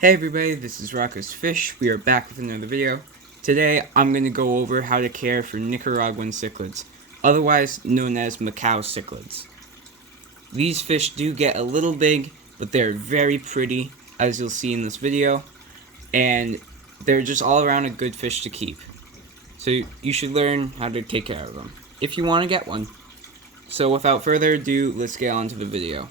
Hey everybody, this is Rocco's Fish. We are back with another video. Today I'm going to go over how to care for Nicaraguan cichlids, otherwise known as Macau cichlids. These fish do get a little big, but they're very pretty, as you'll see in this video, and they're just all around a good fish to keep. So you should learn how to take care of them, if you want to get one. So without further ado, let's get on to the video.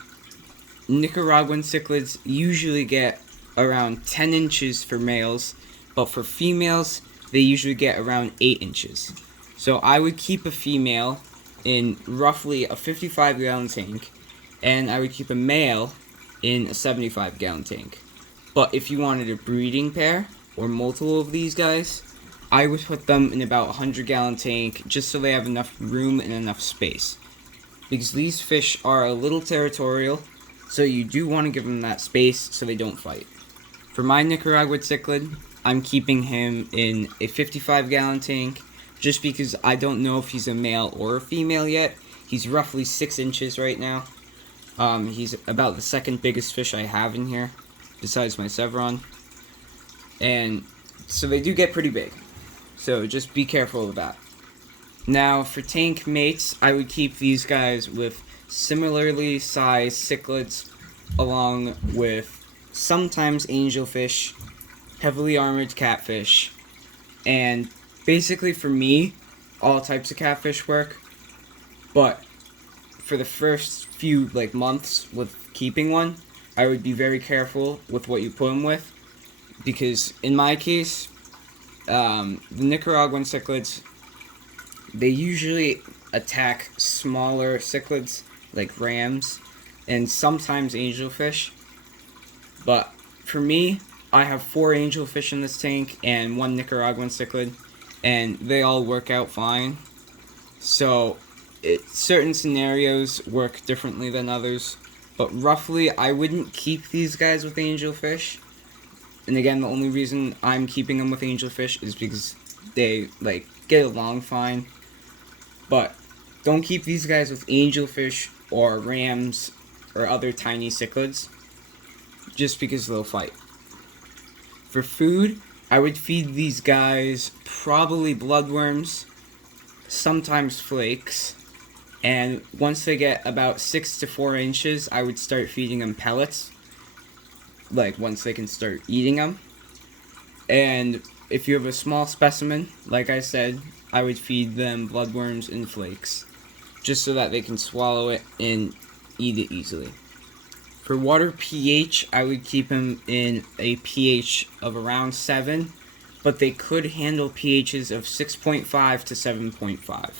Nicaraguan cichlids usually get around 10 inches for males, but for females, they usually get around 8 inches. So I would keep a female in roughly a 55-gallon tank, and I would keep a male in a 75-gallon tank. But if you wanted a breeding pair, or multiple of these guys, I would put them in about a 100-gallon tank, just so they have enough room and enough space. Because these fish are a little territorial, so you do want to give them that space so they don't fight. For my Nicaraguan cichlid, I'm keeping him in a 55-gallon tank, just because I don't know if he's a male or a female yet. He's roughly 6 inches right now. He's about the second biggest fish I have in here, besides my Sevron. And so they do get pretty big. So just be careful of that. Now for tank mates, I would keep these guys with similarly sized cichlids, along with sometimes angelfish, heavily armored catfish, and basically for me, all types of catfish work. But for the first few months with keeping one, I would be very careful with what you put them with, because in my case, the Nicaraguan cichlids, they usually attack smaller cichlids like rams and sometimes angelfish. But for me, I have 4 angelfish in this tank and 1 Nicaraguan cichlid, and they all work out fine. So certain scenarios work differently than others, but roughly I wouldn't keep these guys with angelfish. And again, the only reason I'm keeping them with angelfish is because they get along fine. But don't keep these guys with angelfish or rams or other tiny cichlids, just because they'll fight. For food, I would feed these guys probably bloodworms, sometimes flakes, and once they get about 6 to 4 inches, I would start feeding them pellets, once they can start eating them. And if you have a small specimen, like I said, I would feed them bloodworms and flakes, just so that they can swallow it and eat it easily. For water pH, I would keep them in a pH of around 7, but they could handle pHs of 6.5 to 7.5.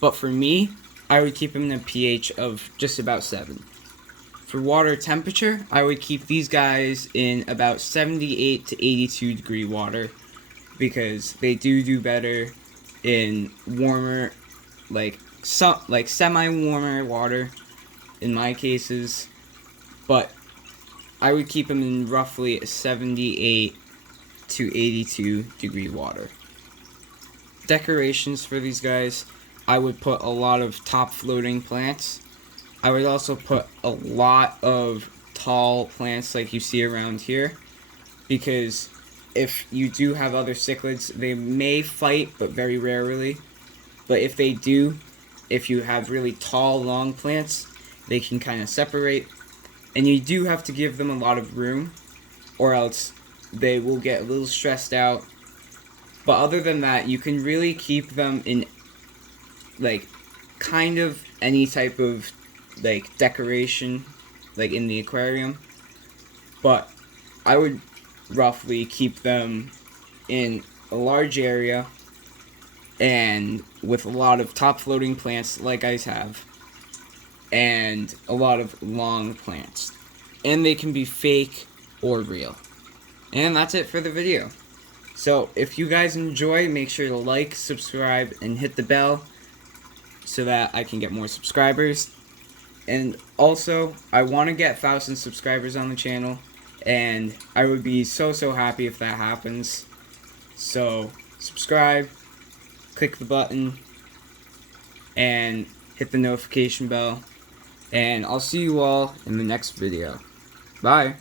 But for me, I would keep them in a pH of just about 7. For water temperature, I would keep these guys in about 78 to 82 degree water, because they do better in warmer, semi-warmer water in my cases. But I would keep them in roughly 78 to 82 degree water. Decorations for these guys, I would put a lot of top floating plants. I would also put a lot of tall plants like you see around here, because if you do have other cichlids, they may fight, but very rarely. But if they do, if you have really tall, long plants, they can kind of separate. And you do have to give them a lot of room, or else they will get a little stressed out. But other than that, you can really keep them in kind of any type of decoration, in the aquarium. But I would roughly keep them in a large area and with a lot of top floating plants like I have, and a lot of long plants. And they can be fake or real. And that's it for the video. So if you guys enjoy, make sure to like, subscribe, and hit the bell so that I can get more subscribers. And also, I want to get 1,000 subscribers on the channel, and I would be so happy if that happens. So subscribe, click the button, and hit the notification bell. And I'll see you all in the next video. Bye.